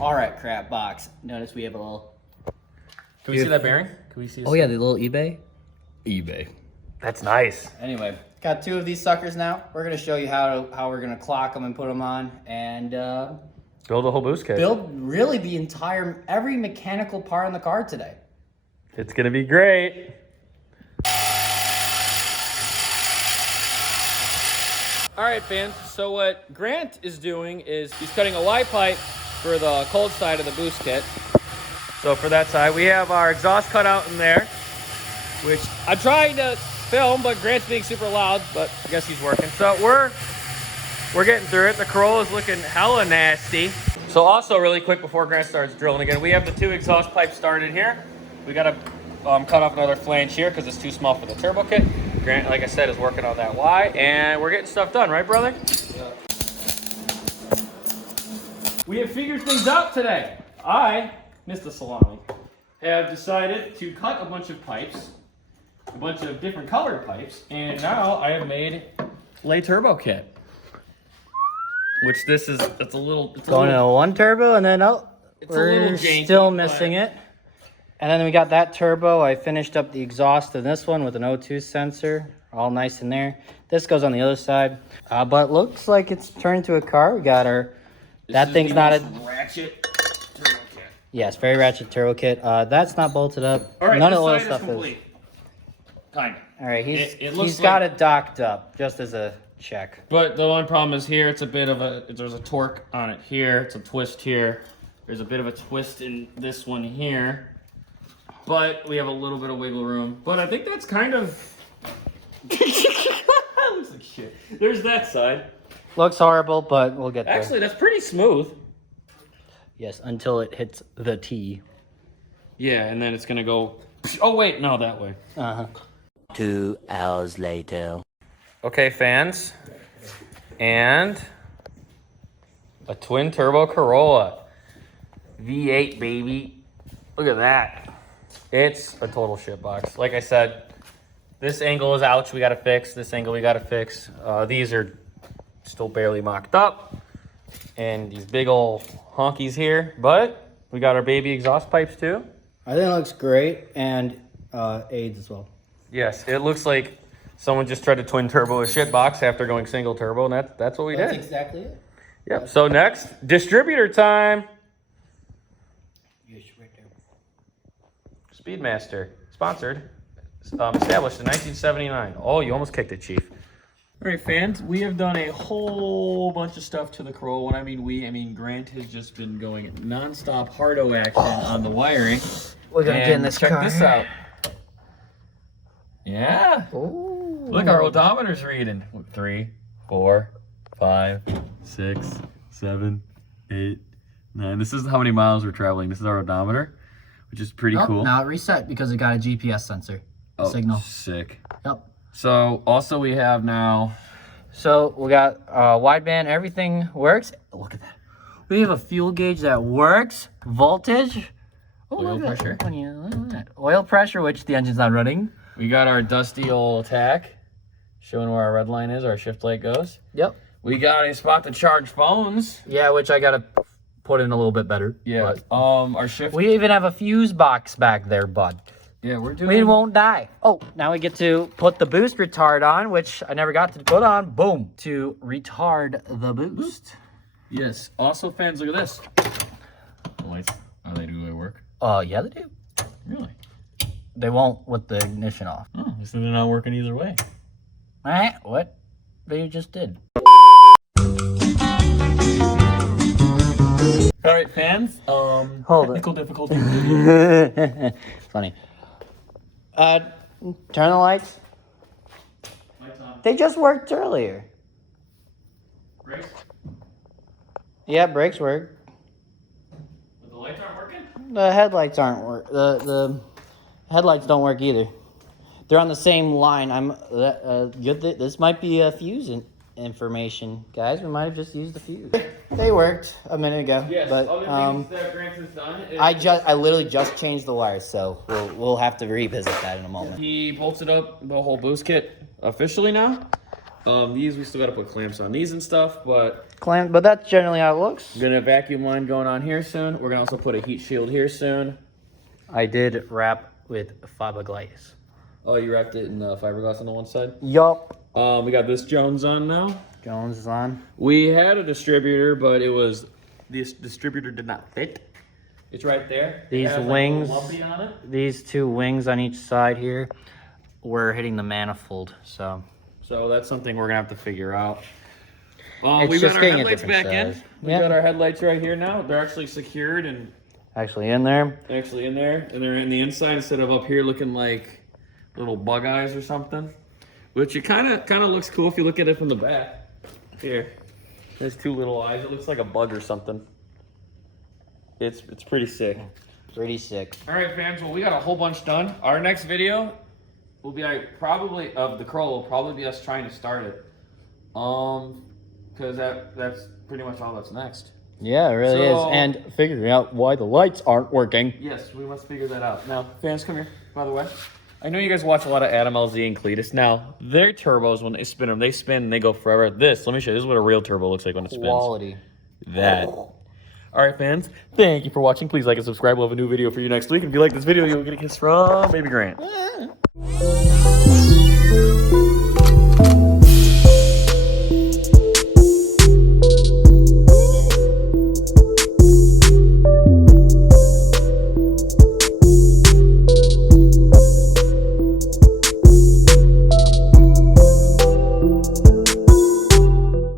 All right, crap box. Notice we have a little... Can we see that bearing? Can we see? Oh yeah, the little eBay. That's nice. Anyway, got 2 of these suckers now. We're gonna show you how we're gonna clock them and put them on, and Build a whole boost kit. build really every mechanical part on the car today. It's gonna be great. All right, fans. So what Grant is doing is he's cutting a Y pipe for the cold side of the boost kit. So for that side, we have our exhaust cut out in there, which I'm trying to film, but Grant's being super loud, but I guess he's working. So we're getting through it. The Corolla is looking hella nasty. So also really quick before Grant starts drilling again, we have the 2 exhaust pipes started here. We got to cut off another flange here because it's too small for the turbo kit. Grant, like I said, is working on that Y, and we're getting stuff done, right, brother? Yeah. We have figured things out today. I, Mr. Salami, have decided to cut a bunch of pipes, a bunch of different colored pipes, and now I have made a turbo kit. Which it's a little... Going to 1 turbo, and then we're janky, still missing it. And then we got that turbo. I finished up the exhaust in this one with an O2 sensor, all nice in there. This goes on the other side, but looks like it's turned to a car. We got our... That thing's not a... ratchet turbo kit. Yes, very ratchet turbo kit. That's not bolted up. All right, none of the this oil side stuff is complete. Kind of. All right, It looks he's got it docked up, just as a check. But the one problem is here, it's a bit of there's a torque on it here, it's a twist here. There's a bit of a twist in this one here. But we have a little bit of wiggle room. But I think that's kind of... looks like shit. There's that side. Looks horrible, but we'll get there. Actually, that's pretty smooth. Yes, until it hits the T. Yeah, and then it's gonna go... Oh, wait, no, that way. Uh-huh. 2 hours later. Okay, fans. And... a twin turbo Corolla. V8, baby. Look at that. It's a total shit box. Like I said, this angle is ouch, we gotta fix. This angle we gotta fix. These are still barely mocked up. And these big old honkies here. But we got our baby exhaust pipes too. I think it looks great, and aids as well. Yes, it looks like someone just tried to twin turbo a shit box after going single turbo, and that's what we did. That's exactly it. Yep, so next, distributor time. Yes, right there. Speedmaster, sponsored, established in 1979. Oh, you almost kicked it, Chief. All right, fans, we have done a whole bunch of stuff to the Corolla. When I mean Grant has just been going nonstop hardo action on the wiring. We're gonna get in this car. Check this out. Yeah. Ooh. Look, our odometer's reading. 3, 4, 5, 6, 7, 8, 9. This is how many miles we're traveling. This is our odometer, which is pretty cool. Now it reset because it got a GPS sensor signal. Sick. Yep. So also we have now... So we got wideband, everything works. Look at that. We have a fuel gauge that works. Voltage. Oh, Oil look at pressure. that. Look at that. Oil pressure, which the engine's not running. We got our dusty old tack, showing where our red line is, our shift light goes. Yep. We got a spot to charge phones. Yeah, which I gotta put in a little bit better. Yeah. But Our shift... we even have a fuse box back there, bud. Yeah, we're doing... We won't die. Oh, now we get to put the boost retard on, which I never got to put on. Boom. To retard the boost. Yes. Also, fans, look at this. The lights, do they work? Yeah, they do. Really? They won't with the ignition off. Oh, so they're not working either way. What? They just did. All right, fans. Hold technical difficulty. Funny. Turn the lights. Lights on. They just worked earlier. Brakes. Yeah, brakes work. But the lights aren't working? The headlights aren't work. The headlights don't work either. They're on the same line. This might be a fuse information, guys. We might have just used the fuse. They worked a minute ago. Yes. But other things that Grant has done is I literally just changed the wires, so we'll have to revisit that in a moment. he bolted up the whole boost kit officially now. These we still got to put clamps on these and stuff, but clamped, but that's generally how it looks. We're gonna vacuum line going on here soon. We're gonna also put a heat shield here soon. I did wrap with fiberglass. Oh, you wrapped it in fiberglass on the one side? Yup. We got this Jones on now. Jones is on. We had a distributor, but this distributor did not fit. It's right there. These it has, wings, like, a lumpy on it. these two wings on each side here, were hitting the manifold, so that's something we're gonna have to figure out. It's We just got our getting a headlights different back in. size. We Yeah. got our headlights right here now. They're actually secured and actually in there. actually in there, and they're in the inside instead of up here looking like little bug eyes or something. Which it kind of looks cool if you look at it from the back. Here, there's two little eyes. It looks like a bug or something. It's pretty sick. Pretty sick. All right, fans. Well, we got a whole bunch done. Our next video will be probably of the Corolla. Will probably be us trying to start it. Because that's pretty much all that's next. Yeah, it really is. And figuring out why the lights aren't working. Yes, we must figure that out. Now, fans, come here. By the way, I know you guys watch a lot of Adam LZ and Cletus. Now, their turbos, when they spin them, they spin and they go forever. Let me show you. This is what a real turbo looks like when it spins. Quality. That. All right, fans. Thank you for watching. Please like and subscribe. We'll have a new video for you next week. If you like this video, you'll get a kiss from Baby Grant.